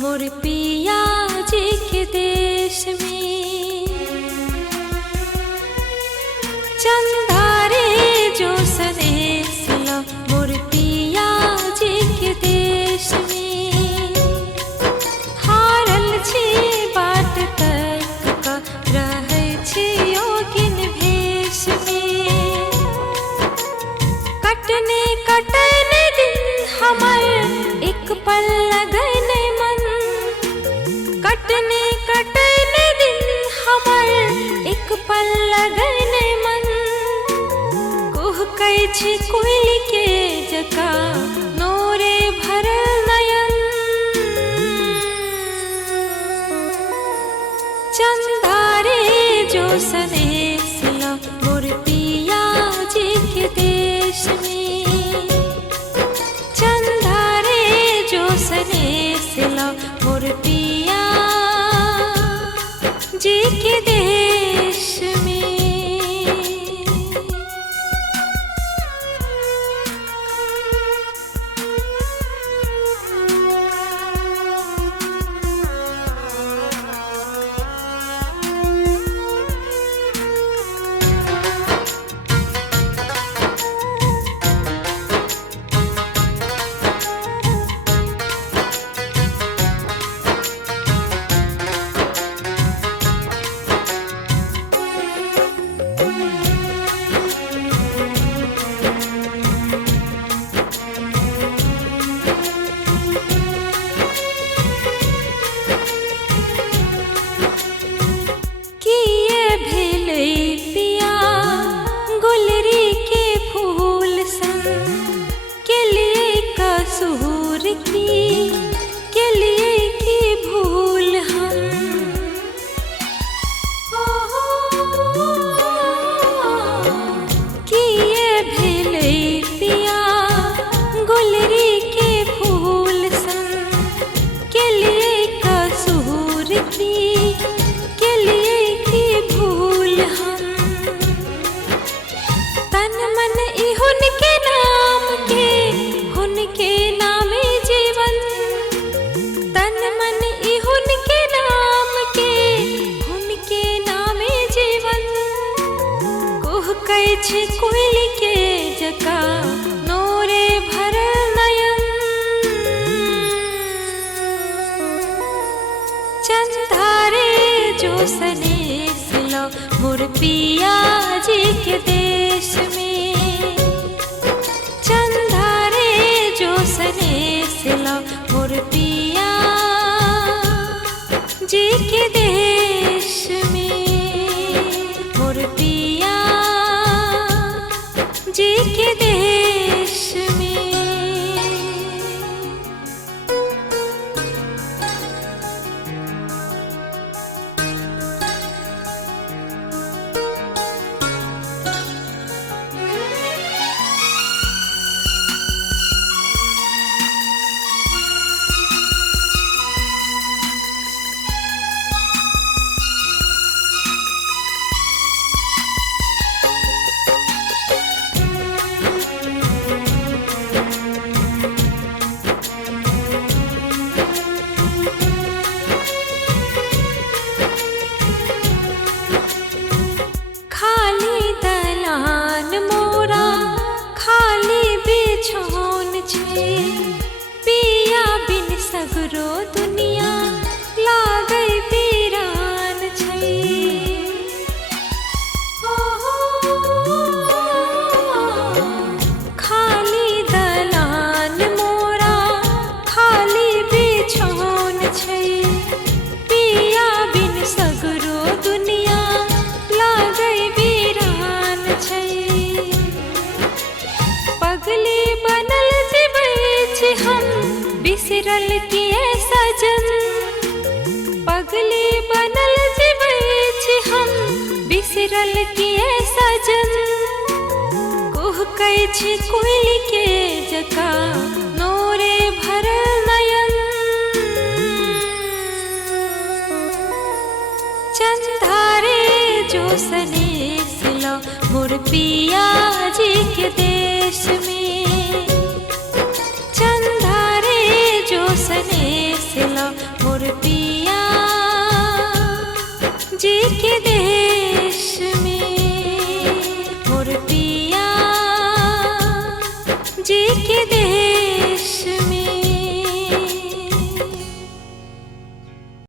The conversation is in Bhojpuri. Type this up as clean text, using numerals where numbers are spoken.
मोर पिया जी के देश में। चंदा रे जो सनेस ला मोर पिया जी के देश में। हारल छी बाट तक का रहै छी योगिन भेष में। कटने कटने दिन हमर एक पल लगने मन। कटने कटने दिन हमर एक पल लगने मन। कुहकै छी कोयली के जका नोरे भरल नयन। चंदा रे जो सनेस ला मोर पिया जी के देश में। चंदा रे जो सनेस ला मोर पिया जी के देश में। के लिए की भूल हम। किए भेलै पिया गुलरी के फूल सन। के लिए कसूर की के लिए की भूल हम। तन मन इहुन के नाम के हुनके नामे जीवन। तन मन इहुन के नाम के हुनके नामे जीवन। कुहकै छी कोयली के जका नोरे भरल नयन। चंदा रे जो सनेस ला मोर पिया जी के देश में। चंदा रे जो सनेस ला मोर पिया जी के देश में। मोर पिया जी के देश में। पिया बिन सगरो दुनिया लागै पीरान छै। खाली दलान मोरा खाली बिछौन छै। पिया बिन सगरो दुनिया लागै पीरान छै। पगली बनल हम बिसरल किए सजन। पगली बनल जीवै छी हम बिसरल किए सजन। कुहकै छी कोयली के जका नोरे भरल नयन। चंदा रे जो सनेस ला मोर पिया जी के देश में। चंदा रे जो सनेस ला के देश